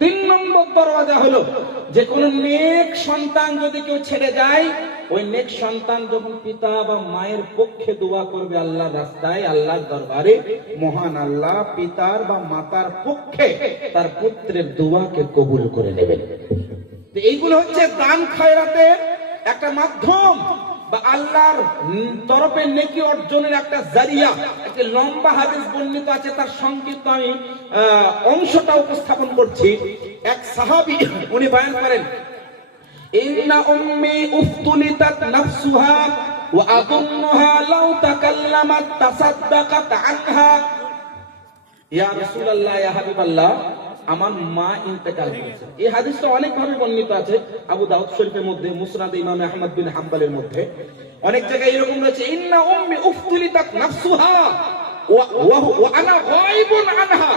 তিন নম্বর দরওয়াজা হলো যে কোন নেক সন্তান যদি কেউ ছেড়ে যায়, ওই নেক সন্তান যখন পিতা বা মায়ের পক্ষে দোয়া করবে আল্লাহর রাস্তায়, আল্লাহর দরবারে, মহান আল্লাহ পিতার বা মাতার পক্ষে তার পুত্রের দোয়াকে কবুল করে নেবেন। এইগুলো হচ্ছে দান খয়রাতের একটা মাধ্যম বা আল্লাহর তরফে নেকি অর্জনের একটা জারিয়া। একটি লম্বা হাদিস বর্ণিত আছে, তার সংক্ষিপ্ত আমি অংশটা উপস্থাপন করছি। এক সাহাবী উনি বয়ান করেন, ইন্না উম্মি উফতুলিতাত নাফসুহা ওয়া আযুন্নুহা লাউ তাকাল্লামাত তাসাদ্দাকাত আনহা। ইয়া রাসূলুল্লাহ, ইয়া হাবিবাল্লাহ, আমার মা ইন্তেকাল করেছে। এই হাদিসটা অনেক ভাবে বর্ণিত আছে আবু দাউদ শরীফের মধ্যে, মুসনাদ ইমাম আহমদ বিন হাম্বলের মধ্যে, অনেক জায়গায় এরকম রয়েছে, ইন্না উম্মি উফতুলিতাত নাফসুহা ওয়া আনা গায়বুন আনহা।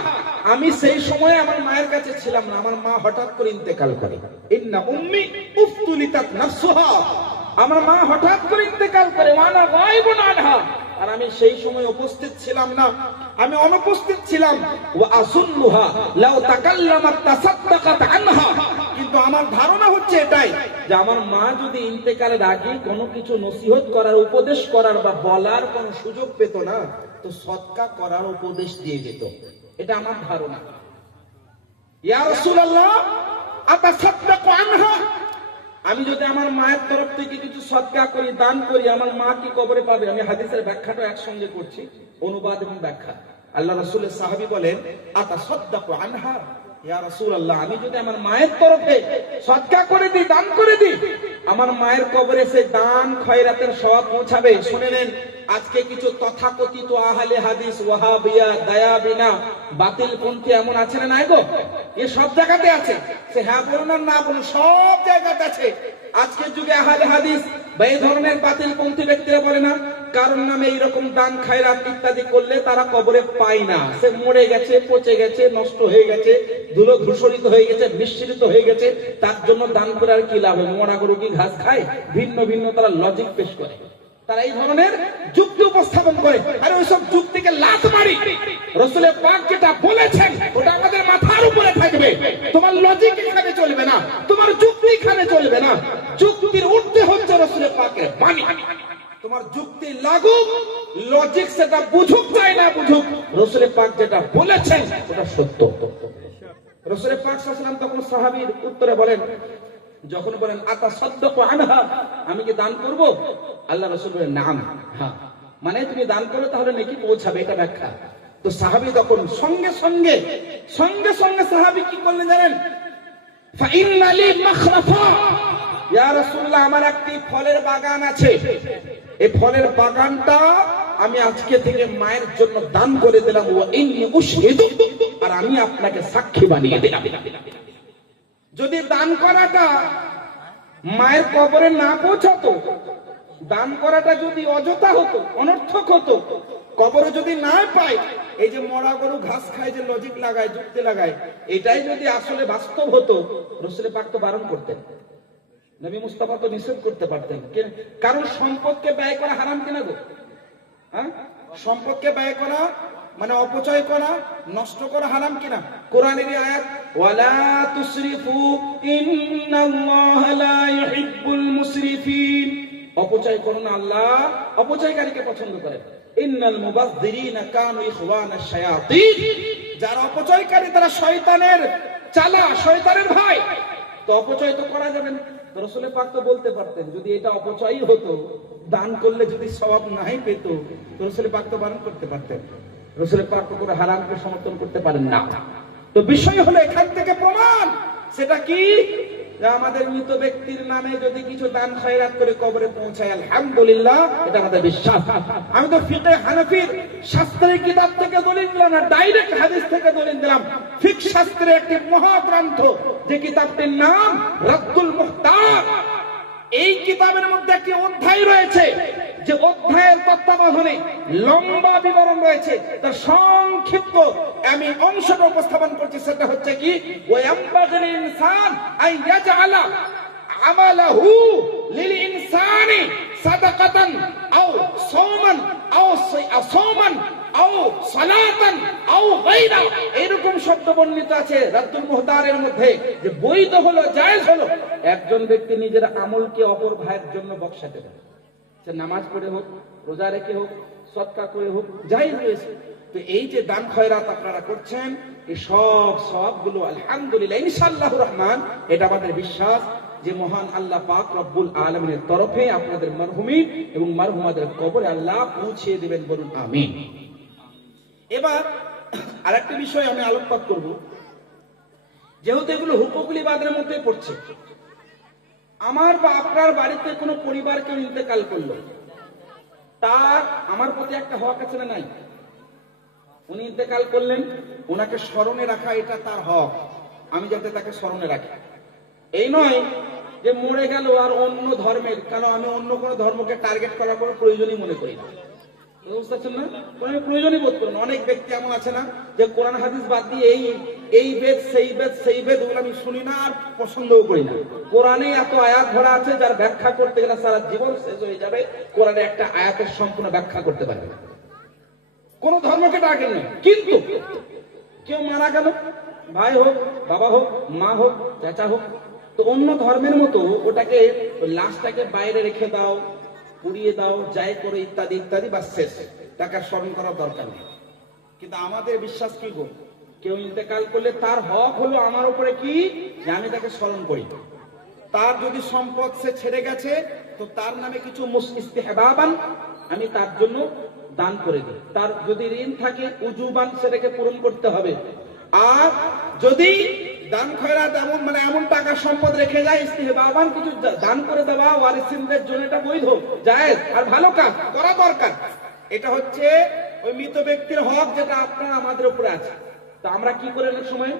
আমি সেই সময় আমার মায়ের কাছে ছিলাম না, আমার মা হঠাৎ করে ইন্তেকাল করে। ইন্না উম্মি উফতুলিতাত নাফসুহা, আমার মা হঠাৎ করে ইন্তেকাল করে, ওয়া আনা গায়বুন আনহা, আর আমি সেই সময় উপস্থিত ছিলাম না, আমি অনুপস্থিত ছিলাম। ওয়া আসুন্নুহা লাউ তাকাল্লামাত তাসাদ্দাকাত আনহা, কিন্তু আমার ধারণা হচ্ছে এটাই যে আমার মা যদি ইন্তেকালের আগে কোনো কিছু নসিহত করার, উপদেশ করার বা বলার কোনো সুযোগ পেত না, তো সদকা করার উপদেশ দিয়ে যেত। এটা আমার ধারণা। ইয়া রাসূলুল্লাহ আতাসাদ্দাকু আনহা, আমি যদি আমার মায়ের তরফ থেকে কিছু সদকা করি, দান করি, আমার মা কি কবরে পাবে? আমি হাদিসের ব্যাখ্যাটা একসঙ্গে করছি, অনুবাদ এবং ব্যাখ্যা। আল্লাহ রাসূলের সাহাবী বলেন, আতাসাদ্দাকু আনহা, ইয়া রাসূলুল্লাহ, আমি যদি আমার মায়ের তরফে সদকা করে দিই, দান করে দিই, আমার মায়ের কবরে সেই দান খয়রাতের সওয়াব পৌঁছাবে। শুনে নেন, আজকে কিছু তথাকথিত আহলে হাদিস, ওয়াহাবিয়া, দায়াবিনা, বাতিল পন্থী এমন আছে না নাই গো? এ সব জায়গাতে আছে, সে হ্যাঁ বলুন আর না বলুন, সব জায়গাতে আছে। আজকের যুগে আহলে হাদিস বা এই ধরনের বাতিল পন্থী ব্যক্তিরা বলে না, কারণ নামে এইরকম দান খায়রাত ইত্যাদি করলে তারা কবরে পায় না, সে মরে গেছে, পচে গেছে, নষ্ট হয়ে গেছে, ধুলো ধূসরিত হয়ে গেছে, মিশ্রিত হয়ে গেছে, তার জন্য দান করে আর কি লাভ? মরা গরু কি ঘাস খায়? ভিন্ন ভিন্ন তারা লজিক পেশ করে, তারা এই ধরনের যুক্তি উপস্থাপন করে। আর ওইসব যুক্তিকে লাত মারি। রাসূলের পাক যেটা বলেছেন ওটা আমাদের মাথার উপরে থাকবে। তোমার লজিক এখানে চলবে না, তোমার যুক্তি এখানে চলবে না। যুক্তির ঊর্ধ্বে হচ্ছে রাসূলের পাকের বাণী। তোমার যুক্তি লাগুক, লজিক সেটা বুঝুক চাই না বুঝুক, রাসূলের পাক যেটা বলেছেন ওটা সত্য। রাসূলের পাক সাল্লাল্লাহু আলাইহি ওয়াসাল্লাম তখন সাহাবীর উত্তরে বলেন, যখন বলেন আতাসাদ্দাকু আনহা, আমি কি দান করব? আল্লাহ রাসূল বলেন, নাম, হ্যাঁ, মানে তুমি দান করো তাহলে নেকি পৌঁছাবে, এটা ব্যাখ্যা। তো সাহাবী তখন সঙ্গে সঙ্গে সাহাবী কি করলেন জানেন? ফা ইন্না লি মাখরাফা, ইয়া রাসূলুল্লাহ, আমার একটি ফলের বাগান আছে, এই ফলের বাগানটা আমি আজকে থেকে মায়ের জন্য দান করে দিলাম। ওয়া ইন্নী উশহিদু, আর আমি আপনাকে সাক্ষী বানিয়ে দিলাম। যদি দান করাটা মায়ের কবরে না পৌঁছাতো, দান করাটা যদি অযথা হতো, অনর্থক হতো, কবরে যদি না পায়, এই যে মরা গরু ঘাস খায় যে লজিক লাগায়, যুক্তি লাগায়, এটাই যদি আসলে বাস্তব হতো, রাসূল পাক তো বারণ করতেন, নবী মুস্তাফা তো নিষেধ করতে পারতেন। কারণ সম্পদকে ব্যয় করা হারাম কিনা গো? হ্যাঁ, সম্পদকে ব্যয় করা মানে অপচয় করা, নষ্ট করা হারাম কিনা? কোরআনের আয়াত, ওয়ালা তুসরিফু ইন্নাল্লাহা লা ইউহিব্বুল মুসরিফিন, অপচয় করো না, আল্লাহ অপচয়কারীকে পছন্দ করেন। ইন্নাল মুবাযযিরিনা কানু ইখওয়ানাশ শায়াতিন, যারা অপচয়কারী তারা শয়তানের চালা, শয়তানের ভাই। তো অপচয় তো করা যাবে না। রাসূল পাক তো বলতে পারতেন, যদি এটা অপচয়ই হতো, দান করলে যদি সওয়াব নাই পেত, তো রাসূল পাক তো বারণ করতে পারতেন। রাসূল পাক তো কোনো হারামকে সমর্থন করতে পারেন না। তো বিষয় হলো এখান থেকে প্রমাণ, সেটা কি? যে আমাদের মৃত ব্যক্তির নামে যদি কিছু দান খয়রাত করে কবরে পৌঁছায়, আলহামদুলিল্লাহ, এটা আমাদের বিশ্বাস। আমি তো ফিকহে হানাফির শাস্ত্রের কিতাব থেকে দলিল দিলাম না, ডাইরেক্ট হাদিস থেকে দলিল দিলাম। ফিকহ শাস্ত্রের একটি মহাগ্রন্থ, যে কিতাবটির নাম রাদ্দুল মুহতার। এই কিতাবের মধ্যে একটি অধ্যায় রয়েছে, যে অধ্যায়ের তত্ত্বাবধানে লম্বা বিবরণ রয়েছে, তার সংক্ষিপ্ত আমি অংশটা উপস্থাপন করছি। সেটা হচ্ছে কি, ওয়ায়ামবাগিল ইনসান আন ইয়াজআলা আমালাহু লিল ইনসানি সাদাকাতান আও সাওমান আও সালাতান আও গায়রা, এরকম শব্দ বর্ণিত আছে রাদ্দুল মুহতারের মধ্যে, যে বৈধ হলো, জায়েজ হলো একজন ব্যক্তি নিজের আমলকে অপর ভাইয়ের জন্য বক্সাতে পারে। সে নামাজ পড়ে হোক, রোজা রেখে হোক, সদকা করে হোক, জায়েজ রয়েছে। তো এই যে দান খয়রাত আপনারা করছেন, এই সব সবগুলো আলহামদুলিল্লাহ ইনশাআল্লাহুর রহমান, এটা আমাদের বিশ্বাস যে মহান আল্লাহ পাক রব্বুল আলামিনের তরফে আপনাদের মরহুমিন এবং মরহুমাদের কবরে আল্লাহ পৌঁছিয়ে দিবেন, বলুন আমিন। এবার আরেকটা বিষয় আমি আলোকপাত করব, যেহেতু এগুলো হুকুকুল ইবাদের মধ্যে পড়ছে। আমার বা আপনার বাড়িতে কোনো পরিবার কেউ ইন্তেকাল করলো, তার আমার প্রতি একটা হক আছে না নাই? উনি ইন্তেকাল করলেন, ওনাকে স্মরণে রাখা এটা তার হক, আমি যাতে তাকে স্মরণে রাখি। এই নয় যে মরে গেল আর অন্য ধর্মের, কারণ আমি অন্য কোনো ধর্মকে টার্গেট করার কোনো প্রয়োজনই মনে করি না, বুঝতে পারছেন না? আমি প্রয়োজনই বোধ করি না। অনেক ব্যক্তি এমন আছে না যে কোরআন হাদিস বাদ দিয়ে এই বেদ সেই বেদ সেই বেদ, ওগুলো আমি শুনি না আর পছন্দও করি না। কোরআনে এত আয়াত ভরা আছে যার ব্যাখ্যা করতে গেলে সারা জীবন শেষ হয়ে যাবে, কোরআনে একটা আয়াতের সম্পূর্ণ ব্যাখ্যা করতে পারবে না। কোন ধর্মকে টার্গেট নেই। কিন্তু কেউ মারা গেল, ভাই হোক, বাবা হোক, মা হোক, চাচা হোক, তো অন্য ধর্মের মতো ওটাকে লাশটাকে বাইরে রেখে দাও, পুড়িয়ে দাও, যাই করে ইত্যাদি ইত্যাদি, বা শেষ, তাকে স্মরণ করার দরকার নেই। কিন্তু আমাদের বিশ্বাস কি গো, কেউ ইন্তেকাল করলে তার হক হলো আমার উপরে কি, যে আমি তাকে স্মরণ করি। তার যদি সম্পদ সে ছেড়ে গেছে, তো তার নামে কিছু ইস্তেহবাবান আমি তার জন্য দান করে দিই। তার যদি ঋণ থাকে উজুবান সেটাকে পূরণ করতে হবে। আর যদি দান খয়রাত এমন এমন টাকা সম্পদ রেখে যায়, ইস্তেহবাবান কিছু দান করে দেওয়া ওয়ারিসিনদের জন্য, এটা বৈধ, জায়েজ আর ভালো কাজ করা দরকার। এটা হচ্ছে ওই মৃত ব্যক্তির হক, যেটা আপনার আমাদের উপরে আছে। তা আমরা কি করে অনেক সময়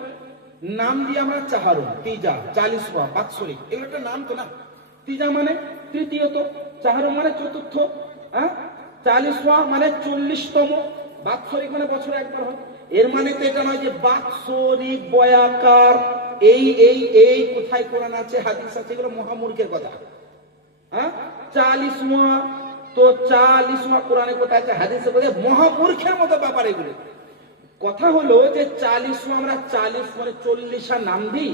নাম দিয়ে আমরা চাহারুন, তিজা, চালিশওয়া, বাৎসরিক, এগুলো একটা নাম তো না। তিজা মানে তৃতীয়ত, চাহারুন মানে চতুর্থ, হ্যাঁ, চালিশওয়া মানে 40তম, বাৎসরিক মানে বছরে একবার হয়। এর মানে তো এটা নয় যে বাৎসরিক, বয়াকার, এই এই এই কোথায় কোরআন আছে হাদিস আছে, এগুলো মহামূর্খের কথা। হ্যাঁ, চালিশওয়া, তো চালিশওয়া কোরআনে কোথায় আছে, হাদিসে কোথায়, মহামূর্খের মতো ব্যাপার এগুলো। কথা হলো যে 40 আমরা 40 মানে 40 নাম দিই,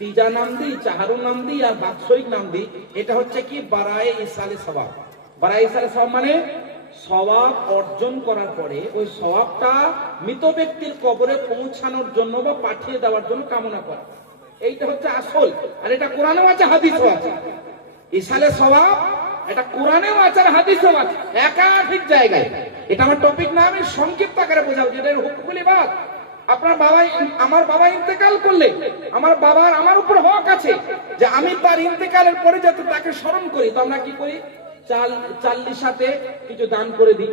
তিজা নাম দিই, চাহারু নাম দিই, আর বাৎসরিক নাম দিই। এটা হচ্ছে কি বারায়ে ইসালে সওয়াব। বারায়ে ইসালে সওয়াব মানে সওয়াব অর্জন করার পরে ওই সওয়াবটা মৃত ব্যক্তির কবরে পৌঁছানোর জন্য বা পাঠিয়ে দেওয়ার জন্য কামনা করা, এইটা হচ্ছে আসল। আর এটা কোরআনেও আছে, হাদিসেও আছে। ইসালে সওয়াব এটা কোরআনেও আছে আর হাদিসেও আছে, একাধিক জায়গায়। এটা আমার টপিক না, আমি সংক্ষিপ্ত আকারে বোঝাবো, যেটা হুকুকুল ইবাদ। আপনার বাবা, আমার বাবা ইন্তেকাল করলে আমার বাবার আমার উপর হক আছে যে আমি তার ইন্তেকালের পরে যাতে তাকে স্মরণ করি। তো আমরা কি করি, চাল্লির সাথে কিছু দান করে দিই,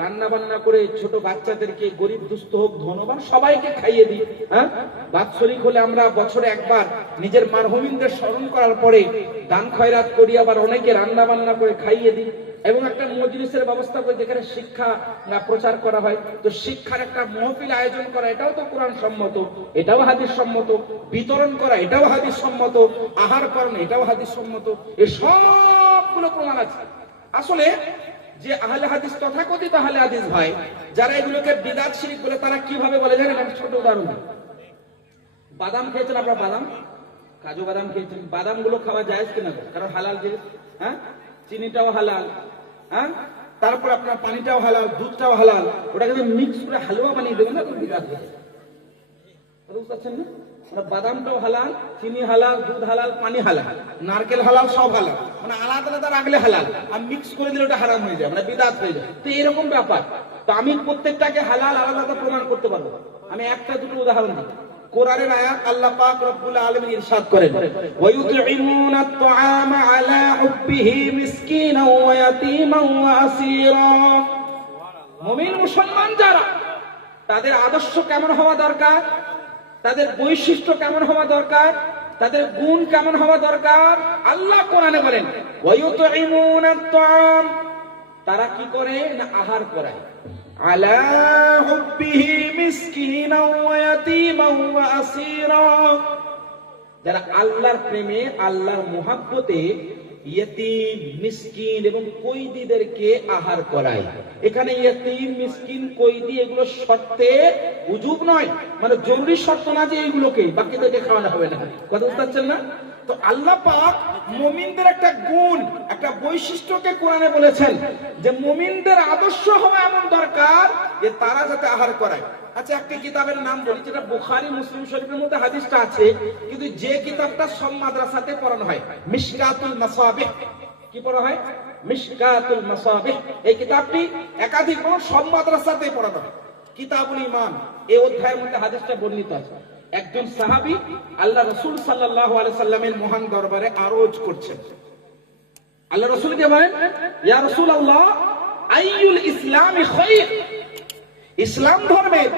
রান্না বান্না করে ছোট বাচ্চাদেরকে, গরিব দুস্থ হোক ধনবান সবাইকে খাইয়ে দিই। হ্যাঁ, বাৎসরিক হলে আমরা বছরে একবার নিজের মারহুমিনদের স্মরণ করার পরে দান খয়রাত করি, আবার অনেকে রান্না বান্না করে খাইয়ে দিই। এবং একটা মজলিসের ব্যবস্থা করে যেখানে শিক্ষা প্রচার করা হয়, তো শিক্ষার একটা মাহফিল আয়োজন করা, এটাও তো কোরআন সম্মত, এটাও হাদিস সম্মত। বিতরণ করা, এটাও হাদিস সম্মত। আহার করানো, এটাও হাদিস সম্মত। এই সবগুলো প্রমাণ আছে। আসলে যে আহলে হাদিস, তথাকথিত আহলে হাদিস ভাই যারা এগুলোকে বিদআত শিরক বলে, তারা কিভাবে বলে জানেন? আমি ছোট উদাহরণ দিই। বাদাম খেয়েছেন আপনারা? বাদাম, কাজু বাদাম খেয়েছেন? বাদাম গুলো খাওয়া জায়েজ কিনা? কারণ হালাল জিনিস। হ্যাঁ, চিনিটাও হালাল, হ্যাঁ, তারপর আপনার পানিটাও হালাল, দুধটাও হালাল। ওটাকে মিক্স করে হালুয়া বানিয়ে দেবেন না, তো বিদআত হয়ে যাবে। বুঝতে পারছেন না? বাদামটাও হালাল, চিনি হালাল, দুধ হালাল, পানি হালাল, নারকেল হালাল, সব হালাল। মানে আলাদা আলাদা রাখলে হালাল, আর মিক্স করে দিলে ওটা হারাম হয়ে যায়, মানে বিদআত হয়ে যায়। তো এরকম ব্যাপার। তো আমি প্রত্যেকটাকে হালাল আলাদা আলাদা প্রমাণ করতে পারবো। আমি একটা দুটো উদাহরণ দিই। কোরআনের আয়াত, আল্লাহ পাক রব্বুল আলামিন ইরশাদ করেন, ওয়া ইউতঈমুনা আত-তাআমা আলা হুব্বিহি মিসকিনাও ওয়া ইয়াতীমান ওয়া আসীরা। মুমিন মুসলমান যারা, তাদের আদর্শ কেমন হওয়া দরকার, তাদের বৈশিষ্ট্য কেমন হওয়া দরকার, তাদের গুণ কেমন হওয়া দরকার, আল্লাহ কোরআনে বলেন ওয়া ইউতঈমুনা আত-তাআম, তারা কি করে না, আহার করায়, আলা হুব্বিহি মিসকিনাও ওয়া ইয়াতীমান ওয়া আসীরা, যারা আল্লাহর প্রেমে, আল্লাহর মুহাব্বতে ইয়েতিম, মিসকিন এবং কয়দীদেরকে আহার করায়। এখানে ইয়েতিম, মিসকিন, কয়দী এগুলো শর্তে উজুব নয়, মানে জরুরি শর্ত না যে এইগুলোকে বাকিদেরকে খাওয়ানো হবে না। কথা বুঝতে পারছেন না? তো আল্লাহ পাক মুমিনদের একটা গুণ, একটা বৈশিষ্ট্যকে কোরআনে বলেছেন যে মুমিনদের আদর্শ হওয়া এমন দরকার যে তারা যাতে আহার করায়। আচ্ছা, একটা কিতাবের নাম বলি, যেটা বুখারী মুসলিম শরীফের মধ্যে হাদিসটা আছে, কিন্তু যে কিতাবটা সব মাদ্রাসাতে পড়ানো হয়, মিশকাতুল মাসাবিহ। কি পড়া হয়? মিশকাতুল মাসাবিহ। এই কিতাবটি একাধিক সব মাদ্রাসাতে পড়ানো হয়। কিতাবুল ঈমান এই অধ্যায়ের মধ্যে হাদিসটা বর্ণিত আছে। একজন সাহাবী আল্লাহ রাসূল সাল্লাল্লাহু আলাইহি সাল্লামের মহান দরবারে আরজ করছেন। আল্লাহ রাসূলকে বলেন, ইয়া রাসূলুল্লাহ, আইয়ুল ইসলামি খায়র? ইসলাম ধর্মের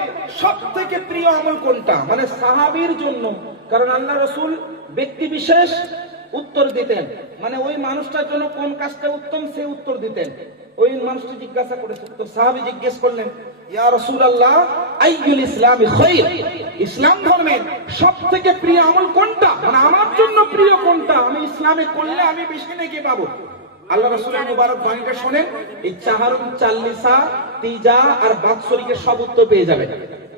সবথেকে প্রিয় আমল কোনটা? মানে সাহাবীর জন্য, কারণ আল্লাহ রাসূল ব্যক্তি বিশেষ উত্তর দিতেন, মানে ওই মানুষটার জন্য কোন কাজটা উত্তম সে উত্তর দিতেন। ওই মানুষটি জিজ্ঞাসা করেছে, তো সাহাবী জিজ্ঞেস করলেন, ইয়া রাসূলুল্লাহ, আইয়ুল ইসলামি খায়র? ইসলাম ধর্মের সবথেকে প্রিয় আমল কোনটা, মানে আমার জন্য প্রিয় কোনটা, আমি ইসলামে করলে আমি বেশি নেকি পাবো? আল্লাহ রাসূলের মুবারক বাণীটা শুনেন, এই চাহারুন, চাল্লিসা, তিজা আর বাৎসরিকে সব উত্তর পেয়ে যাবেন।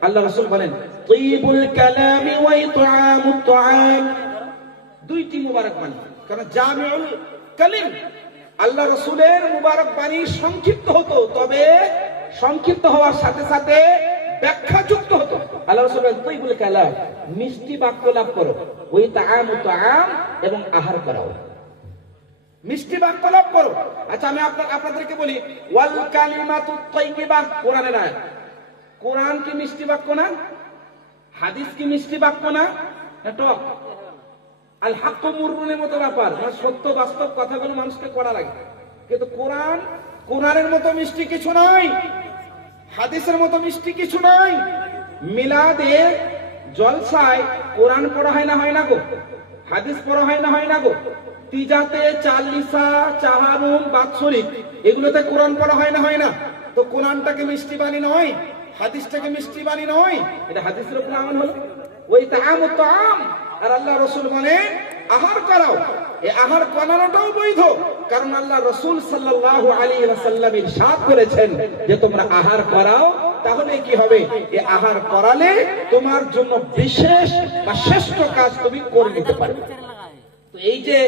আল্লাহ রাসূল বলেন, তাইবুল কালামি ওয়া ইতআমুত তুআম। দুইটি মুবারক বাণী, কারণ জামিউল কালিম, আল্লাহ রাসূলের মুবারক বাণী সংক্ষিপ্ত হতো, তবে সংক্ষিপ্ত হওয়ার সাথে সাথে ব্যাখ্যা যুক্ত হতো। আল্লাহ রাসূল বলেন, তাইবুল কালাম, মিষ্টি বাক্য লাভ করো, ওয়া ইতআমুত তুআম, এবং আহার করাও, মিষ্টি বাক্য লাভ করো। আচ্ছা, আমি আপনাদেরকে বলি, ওয়াল কালিমাতুত তাইয়্যিবা কোরআনের আয়াত। কোরআন কি মিষ্টি বাক্য না? হাদিস কি মিষ্টি বাক্য না? টক আল হাক্কু মুররুনের মতো ব্যাপার, মানে সত্য বাস্তব কথাগুলো মানুষকে করা লাগে। কিন্তু কোরআনের মতো মিষ্টি কিছু নাই, হাদিসের মতো মিষ্টি কিছু নাই। মিলাদে জলসায় কোরআন পড়া হয় না, হয় না গো? হাদিস পড়া হয় না, হয় না গো? তিজাতে, চাল্লিসা, চাহারুম, বাৎসরিক, এগুলোতে কোরআন পড়া হয় না, হয় না? তো কোরআনটাকে মিষ্টি বাণী নয়, হাদিসটাকে মিষ্টি বাণী নয়, এটা হাদিসের উপর আমল হলো। ওই তাআমুত তুআম, আর আল্লাহ রাসূল বলেন আহার করাও। এই আহার করানোটাও বৈধ, কারণ আল্লাহ রাসূল সাল্লাল্লাহু আলাইহি ওয়াসাল্লাম ইরশাদ করেছেন যে তোমরা আহার করাও। তাহলে কি হবে? এই আহার করালে তোমার জন্য বিশেষ বা শ্রেষ্ঠ কাজ তুমি করে নিতে পারবে। তো এই যে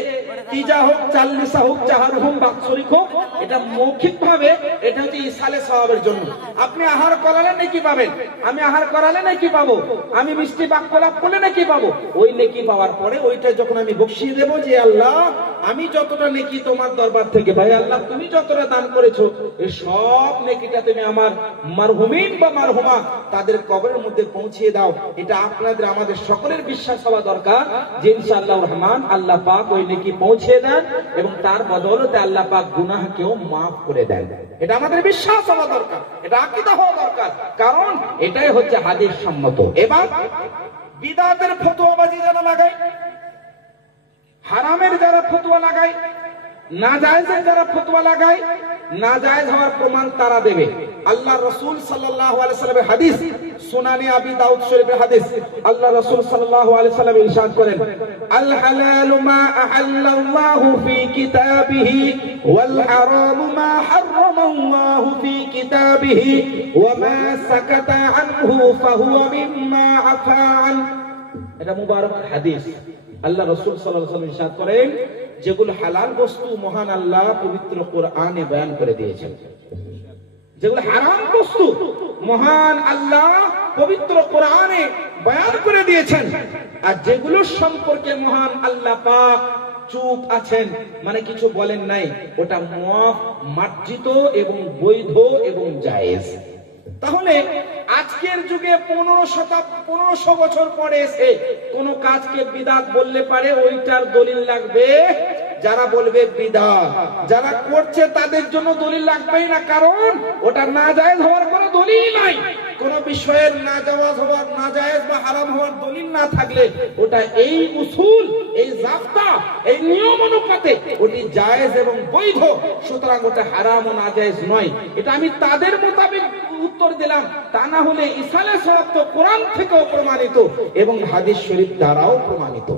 তিজা হোক, চাল্লিসা হোক, চাহার হোক, বাৎসরিক হোক, এটা মৌখিক ভাবে এটা হচ্ছে ইসালে সওয়াবের জন্য। আপনি আহার করালে নেকি পাবেন, আমি আহার করালে নেকি পাবো, আমি মিষ্টি বাক্য লাভ করলে নেকি পাবো। ওই নেকি পাওয়ার পরে ওইটা যখন আমি বকশিয়ে দেবো যে আল্লাহ, আমি যতটা নেকি তোমার দরবার থেকে, ভাই আল্লাহ তুমি যতটা দান করেছো, এই সব নেকিটা তুমি আমার মারহুমিন বা মারহুমা তাদের কবরের মধ্যে পৌঁছিয়ে দাও। এটা আপনাদের আমাদের সকলের বিশ্বাস হওয়া দরকার যে ইনশাআল্লাহর রহমান আল্লাহ পাক ওই নেকি পৌঁছে দেন এবং তার বদৌলতে আল্লাহ পাক গুনাহকেও মাফ করে দেন। এটা আমাদের বিশ্বাস হওয়া দরকার, এটা আকীদা হওয়া দরকার, কারণ এটাই হচ্ছে হাদিস সম্মত। এবার বিদআতের ফতোয়াবাজি যারা লাগায়, হারামের যারা ফতোয়া লাগায়, নাজায়েজের যারা ফতোয়া লাগায়, নাজায়েজ হওয়ার প্রমাণ তারা দেবে। আল্লাহ রাসূল সাল্লাল্লাহু আলাইহি সাল্লামের হাদিস, সুনানে আবি দাউদ শরীফের হাদিস, আল্লাহ রাসূল সাল্লাল্লাহু আলাইহি সাল্লাম ইরশাদ করেন, আল হালালু মা আহাল্লাল্লাহু ফি কিতাবিহি ওয়াল হারামু মা হারামাল্লাহু ফি কিতাবিহি ওয়া মা সাকাতা আনহু ফাহুয়া মিম্মা আফা আন। এটা মুবারক হাদিস। আল্লাহ রাসূল সাল্লাল্লাহু আলাইহি ওয়াসাল্লাম ইরশাদ করেন, যেগুলো হালাল বস্তু মহান আল্লাহ পবিত্র কোরআনে বয়ান করে দিয়েছেন, যেগুলো হারাম বস্তু মহান আল্লাহ পবিত্র কোরআনে বয়ান করে দিয়েছেন, আর যেগুলো সম্পর্কে মহান আল্লাহ পাক চুপ আছেন, মানে কিছু বলেন নাই, ওটা মুআফ, মার্জিত এবং বৈধ এবং জায়েজ। তাহলে আজকের যুগে 1500 বছর পরে এসে কোন কাজকে বিদআত বললে পারে ওইটার দলিল লাগবে যারা বলবে বিদআত, যারা করছে তাদের জন্য দলিল লাগবেই না, কারণ ওটা নাজায়েজ হওয়ার কোনো দলিল নাই। কোন বিষয়ের নাজায়েজ হওয়ার, নাজায়েজ বা হারাম হওয়ার দলিল না থাকলে ওটা এই উসুল, এই জাবতা, এই নিয়ম অনুপাতে ওটি জায়েজ এবং বৈধ, সুতরাং ওটা হারাম ও নাজায়েজ নয়। এটা আমি তাদের মোতাবেক উত্তর দিলাম, তা না হলে ইসালে সওয়াব তো কোরআন থেকেও প্রমাণিত এবং হাদিস শরীফ দ্বারাও প্রমাণিত।